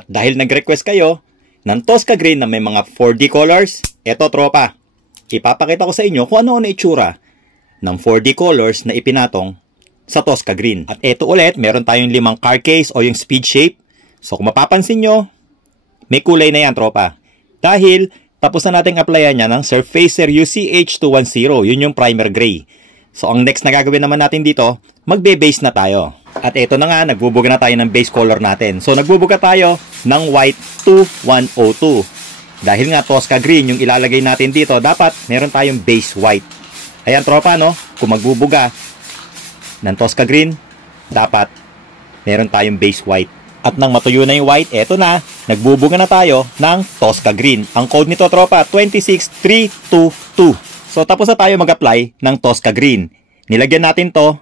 At dahil nag-request kayo ng Tosca Green na may mga 4D colors, eto tropa, ipapakita ko sa inyo kung ano ang itsura ng 4D colors na ipinatong sa Tosca Green. At eto ulit, meron tayong 5 car case o yung speed shape. So kung mapapansin nyo, may kulay na yan tropa. Dahil tapos na nating applyan niya ng Surfacer UCH210. Yun yung primer gray. So ang next na gagawin naman natin dito, magbe-base na tayo. At eto na nga, nagbubuga na tayo ng base color natin. So nagbubuga tayo ng white 2102. Dahil nga Tosca Green yung ilalagay natin dito, dapat meron tayong base white. Ayan tropa, no? Kung magbubuga ng Tosca Green, dapat meron tayong base white. At nang matuyo na yung white, eto na, nagbubuga na tayo ng Tosca Green. Ang code nito tropa, 26322. So tapos na tayo mag-apply ng Tosca Green. Nilagyan natin to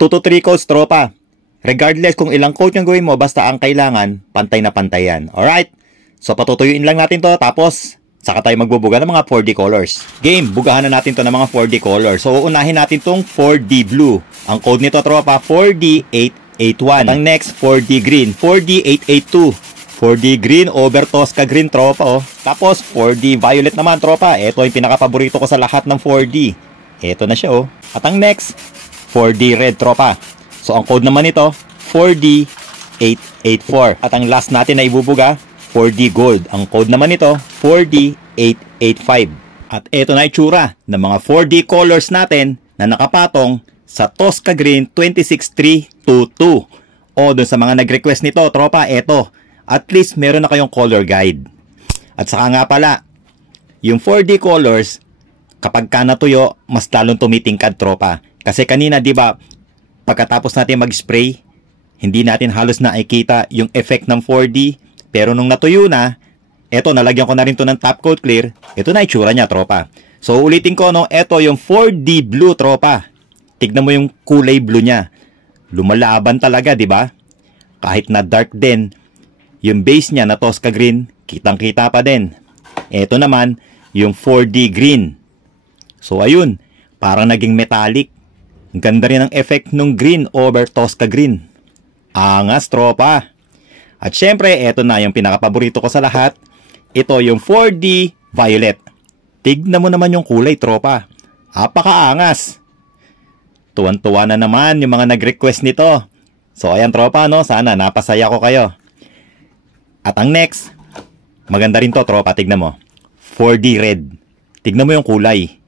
2 to 3 coats tropa. Regardless kung ilang coat yung gawin mo, basta ang kailangan, pantay na pantay yan. Alright? So patutuyuin lang natin to, tapos saka tayo magbubuga ng mga 4D colors. Game, bugahan na natin to ng mga 4D colors. So uunahin natin tong 4D blue. Ang code nito tropa, 4D881. Ang next, 4D green, 4D882. 4D green over Tosca Green tropa oh. Tapos 4D violet naman tropa. Ito yung pinaka-paborito ko sa lahat ng 4D. Ito na siya oh. At ang next, 4D red tropa. So ang code naman nito, 4D884. At ang last natin na ibubuga, 4D gold. Ang code naman nito, 4D885. At ito na itsura ng mga 4D colors natin na nakapatong sa Tosca Green 26322. O dun sa mga nag-request nito tropa, eto. At least meron na kayong color guide. At saka nga pala, yung 4D colors, kapag ka natuyo, mas lalong tumitingkad tropa. Kasi kanina, di ba, pagkatapos natin mag-spray, hindi natin halos nakikita yung effect ng 4D. Pero nung natuyo na, eto, nalagyan ko na rin to ng top coat clear. Ito na itsura niya tropa. So ulitin ko, no, eto yung 4D blue tropa. Tignan mo yung kulay blue niya. Lumalaban talaga, di ba? Kahit na dark din, yung base niya na Tosca Green, kitang-kita pa din. Ito naman, yung 4D green. So ayun, parang naging metallic. Ang ganda rin ang effect ng green over Tosca Green. Angas, tropa. At syempre, ito na yung pinaka-paborito ko sa lahat. Ito yung 4D violet. Tignan mo naman yung kulay, tropa. Apakaangas. Tuwan-tuwa na naman yung mga nag-request nito. So ayan tropa, no? Sana napasaya ko kayo. At ang next, maganda rin to tropa, tignan mo. 4D red. Tignan mo yung kulay.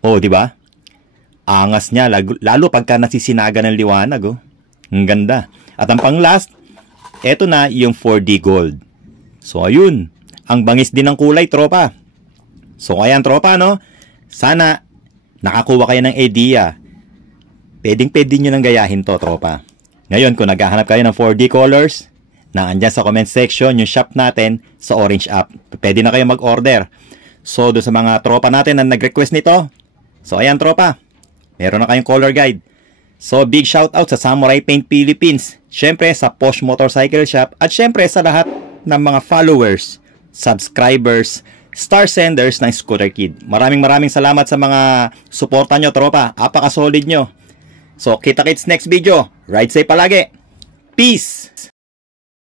Oh, di ba? Angas niya, lalo pagka nasisinaga ng liwanag, oh. Ang ganda. At ang pang last, eto na yung 4D gold. So ayun, ang bangis din ng kulay tropa. So ayan tropa, no? Sana nakakuha kayo ng idea. Pwedeng-pwede nyo nang gayahin to tropa. Ngayon, kung naghahanap kayo ng 4D colors, naandyan sa comment section yung shop natin sa Orange app. Pwede na kayo mag-order. So, doon sa mga tropa natin na nag-request nito. So, ayan tropa. Meron na kayong color guide. So, big shout out sa Samurai Paint Philippines. Syempre, sa Posh Motorcycle Shop. At syempre, sa lahat ng mga followers, subscribers, star senders ng Scooter Kid. Maraming salamat sa mga suporta nyo tropa. Apaka-solid nyo. So, kita-kits next video. Ride safe palagi. Peace!